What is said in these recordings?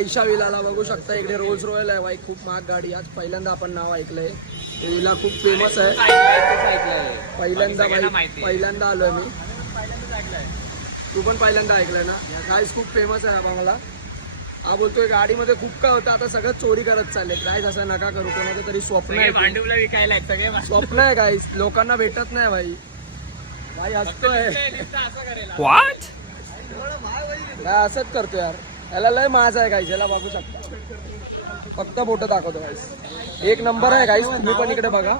आयशा विलाला बघू शकता इकडे रोल्स रॉयल आहे भाई, खूप महाग गाडी. आज पहिल्यांदा आपण नाव ऐकलंय. हे विला खूप फेमस आहे. पहिल्यांदा आलोय मी. तू पण पहिल्यांदा ऐकलंय ना. गाईस खूप फेमस आहे बाबा मला. हा बोलतोय गाडीमध्ये खूप काय होतं, आता सगळं चोरी करत चालले. गाईस असं नका करू, कोणाचं तरी स्वप्न आहे. भांडुपला विकायला स्वप्न आहे गाईस, लोकांना भेटत नाही भाई. भाई हसतोय व्हॉट काय असंच करतो यार. याला लय माज आहे गाईस, याला बघू शकता. फक्त बोट दाखवतो गाईस. एक नंबर आहे गाईस. तुम्ही पण इकडे बघा,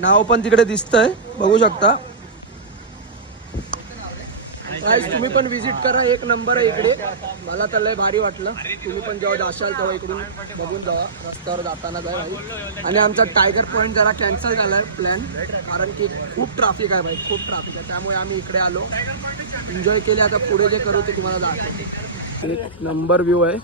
नाव पण तिकडे दिसतंय बघू शकता. गाईस तुम्ही पण विजिट करा, एक नंबर आहे इकडे. मला तर लय भारी वाटलं. तुम्ही पण जेव्हा जाशाल तेव्हा इकडून बघून जावा, रस्त्यावर जाताना जाय भाई. आणि आमचा टायगर पॉईंट जरा कॅन्सल झालाय प्लॅन, कारण की खूप ट्रॅफिक आहे भाई, खूप ट्रॅफिक आहे. त्यामुळे आम्ही इकडे आलो, एन्जॉय केले. आता पुढे जे करू ते तुम्हाला दाखवतो. एक नंबर व्ह्यू आहे.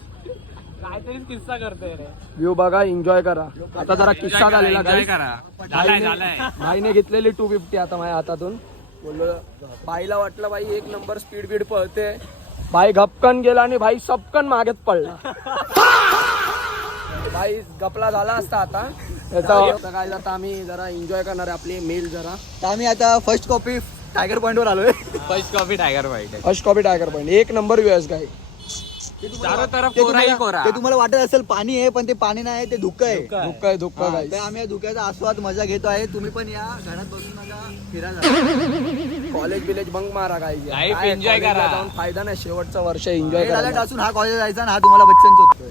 काहीतरी किस्सा करतोय रे. व्ह्यू बघा, एन्जॉय करा. आता जरा किस्सा झालेला काय गाईस. भाईने घेतलेली 250 आता माझ्या हातातून. बोललो बाईला वाटलं भाई एक नंबर स्पीड बीड पळते. भाई गपकन गेला आणि भाई सबकन मागेत पडला. भाई गपला झाला असता आता याचा. काय आता आम्ही जरा एन्जॉय करणार आहे आपली मेल जरा. तर आम्ही आता फर्स्ट कॉपी टायगर पॉइंट वर आलोय. First copy tiger white first copy tiger point एक नंबर व्ह्यू आहे काय. चारो तरफ ते कोरा कोरा. तुम्हाला वाटत असेल पाणी आहे, पण ते पाणी नाही, ते धुकं आहे. धुक्का आहे धुक्का हा, गाईस. तर आम्ही या धुक्याचा आस्वाद मजा घेतो आहे. तुम्ही पण या घरात बसून नका फिरायला. कॉलेज बिलेज बंक मारा काय Life enjoy करा. जाऊन फायदा नाही. शेवटचं वर्ष एन्जॉय झालं करा. असून हा कॉलेज जायचा आणि हा तुम्हाला बच्चन चोखतोय.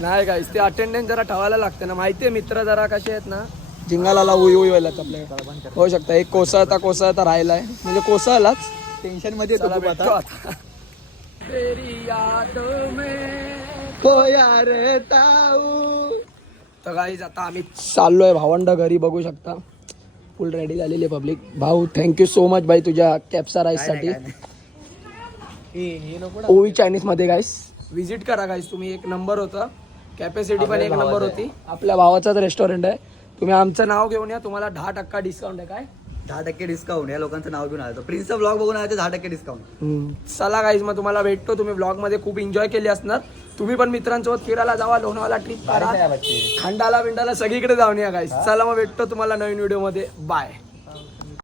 नाही गाईस, ते अटेंडन्स जरा ठेवायला लागते ना. माहितीये मित्र जरा कसे आहेत ना, जिंगाला उई उई व्हायला आपल्याकडे. होऊ शकता एक कोसळता राहिलाय, म्हणजे कोसळलाच. टेन्शन मध्ये येतो चला खूप भेटतो आता. आता. तेरी यादों में खोया रहता हूँ. तर गाईज आता आम्ही चाललोय भावंड घरी. बघू शकता फुल रेडी झालेली आहे पब्लिक. भाऊ थँक्यू सो मच भाई तुझ्या कॅप्सा राईस साठी. ओवी चायनीज मध्ये गाईस विजिट करा गाईस तुम्ही. एक नंबर होतं, कॅपॅसिटी पण एक नंबर होती. आपल्या भावाचाच रेस्टॉरंट आहे. तुम्ही आमचं नाव घेऊन या, तुम्हाला 10% डिस्काउंट आहे. काय 10% डिस्काउंट या लोकांचं नाव घेऊन आलं. प्रिन्सचा ब्लॉग बघून आलं तर 10% डिस्काउंट. चला गाईज मग तुम्हाला भेटतो. तुम्ही ब्लॉग मध्ये खूप एन्जॉय केली असणार. तुम्ही पण मित्रांसोबत फिरायला जावा, लोणावळा ट्रिप करा, खंडाला बिंडाला सगळीकडे जाऊन या गाईज. चला मग भेटतो तुम्हाला नवीन व्हिडिओ मध्ये. बाय.